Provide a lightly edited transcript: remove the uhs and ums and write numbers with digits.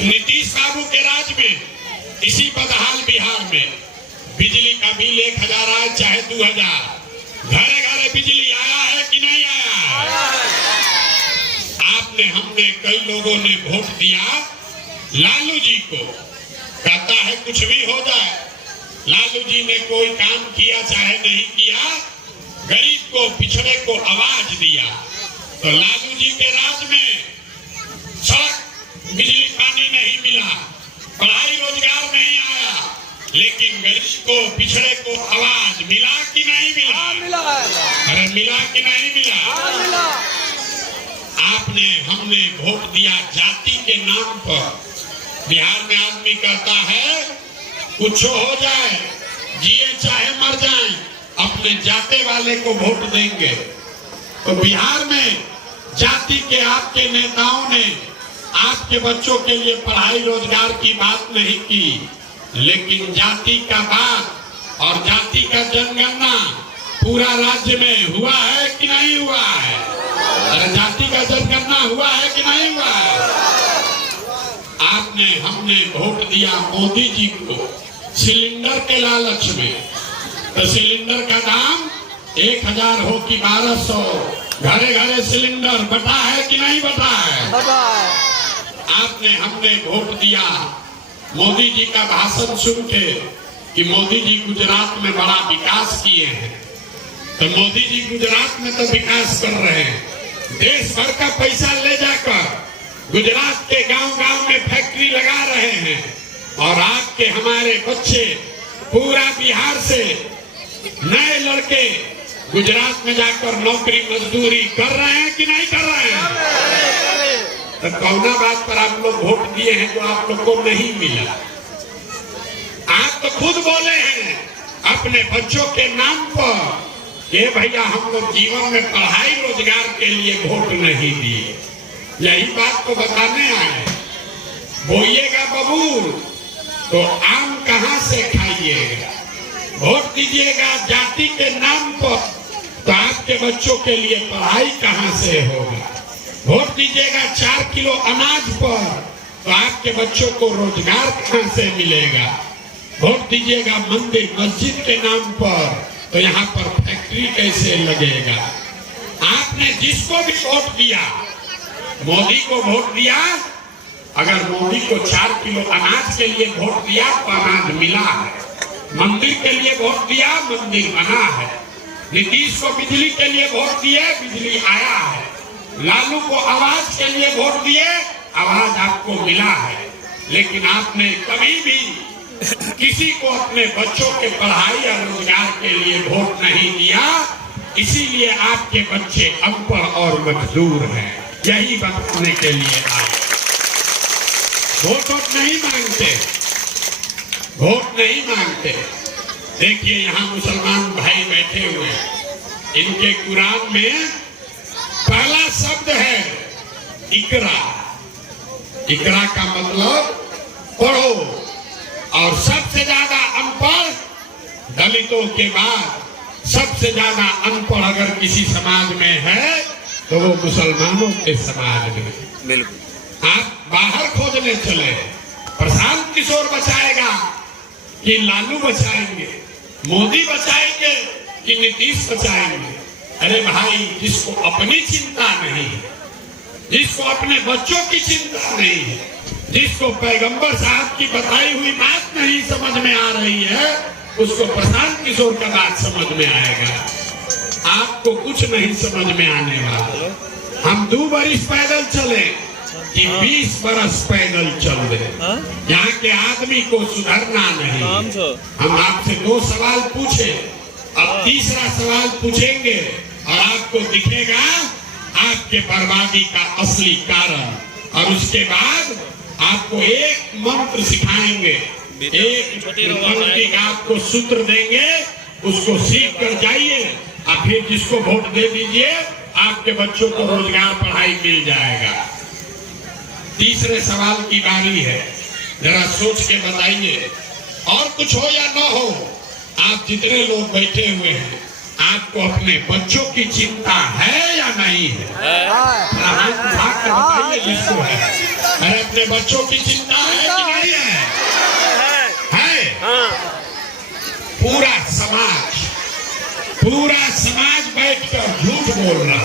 नीतीश बाबू के राज में इसी बदहाल बिहार में बिजली का बिल 1000 आए चाहे 2000, घरे घरे बिजली आया है कि नहीं आया? आपने हमने कई लोगों ने वोट दिया लालू जी को, कहता है कुछ भी हो जाए। लालू जी ने कोई काम किया चाहे नहीं किया, गरीब को पिछड़े को आवाज दिया। तो लालू जी के राज में सड़क बिजली पानी नहीं मिला, पढ़ाई रोजगार नहीं आया, लेकिन गरीब को पिछड़े को आवाज मिला कि नहीं मिला? मिला। अरे मिला कि नहीं मिला? मिला। आपने हमने वोट दिया जाति के नाम पर। बिहार में आदमी कहता है कुछ हो जाए, जिए चाहे मर जाए, अपने जाते वाले को वोट देंगे। तो बिहार में जाति के आपके नेताओं ने आपके बच्चों के लिए पढ़ाई रोजगार की बात नहीं की, लेकिन जाति का बात और जाति का जनगणना पूरा राज्य में हुआ है कि नहीं हुआ है? अरे जाति का जनगणना हुआ है कि नहीं हुआ है? आपने हमने वोट दिया मोदी जी को सिलेंडर के लालच में। तो सिलेंडर का दाम 1000 हो कि 1200, घरे घरे सिलेंडर बटा है कि नहीं बटा है? आपने हमने वोट दिया मोदी जी का भाषण सुन के कि मोदी जी गुजरात में बड़ा विकास किए हैं। तो मोदी जी गुजरात में तो विकास कर रहे हैं, देश भर का पैसा ले जाकर गुजरात के गांव-गांव में फैक्ट्री लगा रहे हैं, और आपके हमारे बच्चे पूरा बिहार से नए लड़के गुजरात में जाकर नौकरी मजदूरी कर रहे हैं कि नहीं कर रहे हैं? तो कौना बात पर आप लोग वोट दिए हैं जो आप लोग को नहीं मिला? आप तो खुद बोले हैं अपने बच्चों के नाम पर कि भैया हम लोग जीवन में पढ़ाई रोजगार के लिए वोट नहीं दिए। यही बात को बताने आए। बोइएगा बबूल तो आम कहां से खाइएगा? वोट दीजिएगा जाति के नाम पर तो आपके बच्चों के लिए पढ़ाई कहां से होगा? वोट दीजिएगा 4 किलो अनाज पर तो आपके बच्चों को रोजगार कहां से मिलेगा? वोट दीजिएगा मंदिर मस्जिद के नाम पर तो यहाँ पर फैक्ट्री कैसे लगेगा? आपने जिसको भी वोट दिया, मोदी को वोट दिया, अगर मोदी को 4 किलो अनाज के लिए वोट दिया तो अनाज मिला है, मंदिर के लिए वोट दिया मंदिर बना है, नीतीश को बिजली के लिए वोट दिए बिजली आया है, लालू को आवाज के लिए वोट दिए आवाज आपको मिला है। लेकिन आपने कभी भी किसी को अपने बच्चों के पढ़ाई और रोजगार के लिए वोट नहीं दिया, इसीलिए आपके बच्चे अनपढ़ और मजदूर हैं। यही बताने के लिए आए। वोट नहीं मांगते, वोट नहीं मांगते। देखिए यहाँ मुसलमान भाई बैठे हुए हैं, इनके कुरान में पहला शब्द है इकरा। इकरा का मतलब पढ़ो, और सबसे ज्यादा अनपढ़ दलितों के बाद सबसे ज्यादा अनपढ़ अगर किसी समाज में है तो वो मुसलमानों के समाज में। बिल्कुल। आप बाहर खोजने चले, प्रशांत किशोर बचाएगा कि लालू बचाएंगे, मोदी बचाएंगे कि नीतीश बचाएंगे? अरे भाई, जिसको अपनी चिंता नहीं है, जिसको अपने बच्चों की चिंता नहीं है, जिसको पैगंबर साहब की बताई हुई बात नहीं समझ में आ रही है, उसको प्रशांत किशोर का बात समझ में आएगा। आपको कुछ नहीं समझ में आने वाला। हम 2 बरिस पैदल चले कि 20 बरस पैदल चल रहे। यहाँ के आदमी को सुधरना नहीं। हम आपसे 2 सवाल पूछे, अब तीसरा सवाल पूछेंगे और आपको दिखेगा आपके बर्बादी का असली कारण, और उसके बाद आपको एक मंत्र सिखाएंगे, एक मंत्र का आपको सूत्र देंगे, उसको सीख कर जाइए, और फिर जिसको वोट दे दीजिए आपके बच्चों को रोजगार पढ़ाई मिल जाएगा। तीसरे सवाल की बारी है, जरा सोच के बताइए। और कुछ हो या न हो, आप जितने लोग बैठे हुए हैं, आपको अपने बच्चों की चिंता है या नहीं है? हाथ उठा कर बताइए जिसको है। अरे अपने बच्चों की चिंता है कि नहीं है? पूरा समाज बैठकर झूठ बोल रहा है।